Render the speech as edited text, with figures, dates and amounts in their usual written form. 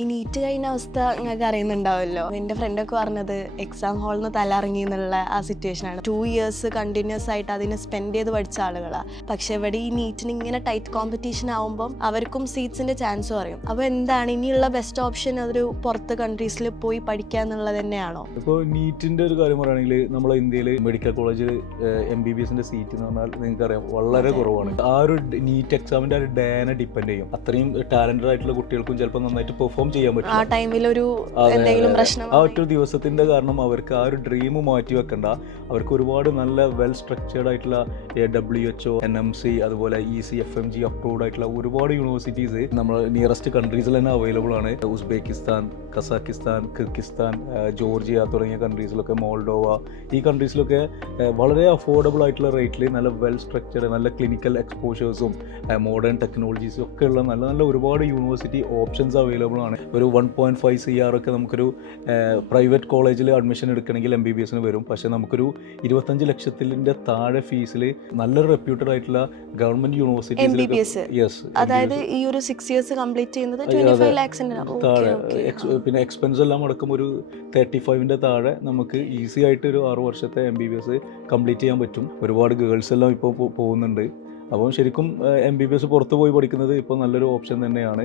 ഈ നീറ്റ് കഴിഞ്ഞ അവസ്ഥ നിങ്ങൾക്ക് അറിയുന്നുണ്ടാവുമല്ലോ. എൻ്റെ ഫ്രണ്ടൊക്കെ പറഞ്ഞത് എക്സാം ഹാളിൽ നിന്ന് തലയിറങ്ങി എന്നുള്ള ആ സിറ്റുവേഷനാണ്. 2 ഇയേഴ്സ് കണ്ടിന്യൂസ് ആയിട്ട് അതിനെ സ്പെൻഡ് ചെയ്ത് പഠിച്ച ആളുകളാണ്. പക്ഷെ ഇവിടെ ഈ നീറ്റിന് ഇങ്ങനെ ടൈറ്റ് കോമ്പറ്റീഷൻ ആവുമ്പം അവർക്കും സീറ്റ്സിൻ്റെ ചാൻസ് പറയും. അപ്പോൾ എന്താണ് ഇനിയുള്ള ബെസ്റ്റ് ഓപ്ഷൻ? അതൊരു പുറത്ത് കൺട്രീസിൽ പോയി പഠിക്കുക എന്നുള്ളത് തന്നെയാണോ? ഇപ്പോൾ നീറ്റിൻ്റെ ഒരു കാര്യം പറയുകയാണെങ്കിൽ നമ്മളെ ഇന്ത്യയിൽ മെഡിക്കൽ കോളേജിൽ MBBSന്റെ സീറ്റ് എന്ന് പറഞ്ഞാൽ നിങ്ങൾക്കറിയാം വളരെ കുറവാണ്. ആ ഒരു നീറ്റ് എക്സാമിൻ്റെ ആ ഒരു ഡേനെ ഡിപ്പെൻഡ് ചെയ്യും. അത്രയും ടാലന്റഡ് ആയിട്ടുള്ള കുട്ടികൾക്കും ചിലപ്പോൾ നന്നായിട്ട് പെർഫോം ചെയ്യാൻ പറ്റും. ആ ടൈമിൽ ഒരു എന്തെങ്കിലും പ്രശ്നം ആ ഒറ്റ ദിവസത്തിന്റെ കാരണം അവർക്ക് ആ ഒരു ഡ്രീം മാറ്റി വെക്കണ്ട. അവർക്ക് ഒരുപാട് നല്ല വെൽ സ്ട്രക്ചേർഡ് ആയിട്ടുള്ള WHO, NMC, അതുപോലെ ECFMG അപ്രൂവ്ഡ് ആയിട്ടുള്ള ഒരുപാട് യൂണിവേഴ്സിറ്റീസ് നമ്മൾ നിയറസ്റ്റ് കൺട്രീസിൽ തന്നെ അവൈലബിൾ ആണ്. ഉസ്ബെക്കിസ്ഥാൻ, കസാക്കിസ്ഥാൻ, കിർഗിസ്ഥാൻ, ജോർജിയ തുടങ്ങിയ കൺട്രീസിലൊക്കെ, മോൾഡോവ, ഈ കൺട്രീസിലൊക്കെ വളരെ അഫോർഡബിൾ ആയിട്ടുള്ള റേറ്റിൽ നല്ല വെൽ സ്ട്രക്ചേർഡ് നല്ല ക്ലിനിക്കൽ എക്സ്പോഷേഴ്സും മോഡേൺ ടെക്നോളജീസും ഒക്കെ ഉള്ള നല്ല നല്ല ഒരുപാട് യൂണിവേഴ്സിറ്റി ഓപ്ഷൻസ് അവൈലബിൾ ആണ്. ഒരു 1.5 CR ഒക്കെ നമുക്കൊരു പ്രൈവറ്റ് കോളേജിൽ അഡ്മിഷൻ എടുക്കണമെങ്കിൽ MBBSന് വരും. പക്ഷേ നമുക്കൊരു 25 ലക്ഷത്തിൻ്റെ താഴെ ഫീസിൽ നല്ലൊരു റെപ്യൂട്ടഡ് ആയിട്ടുള്ള ഗവൺമെന്റ് യൂണിവേഴ്സിറ്റീസ്, അതായത് ഈ ഒരു 6 ഇയേഴ്സ് കംപ്ലീറ്റ് ചെയ്യുന്നത് 25 lakhs താഴെ, പിന്നെ എക്സ്പെൻസ് എല്ലാം അടക്കം ഒരു 35ൻ്റെ താഴെ നമുക്ക് ഈസി ആയിട്ട് ഒരു 6 വർഷത്തെ MBBS കംപ്ലീറ്റ് ചെയ്യാൻ പറ്റും. ഒരുപാട് ഗേൾസ് എല്ലാം ഇപ്പോൾ പോകുന്നുണ്ട്. അപ്പം ശരിക്കും MBBS പുറത്ത് പോയി പഠിക്കുന്നത് ഇപ്പോൾ നല്ലൊരു ഓപ്ഷൻ തന്നെയാണ്.